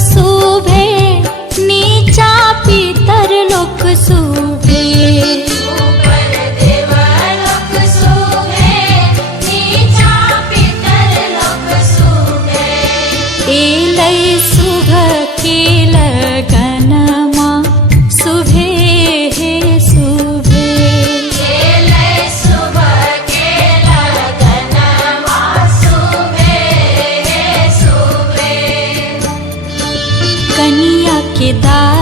शोभे, नीचा पितर लोक शोभे। ऊपर देवलोक शोभे, नीचा पितर लोक शोभे। एलै शुभ के लगनमा शुभे हे शुभे। एलै शुभ के लगनमा शुभे हे शुभे। कन्या के दार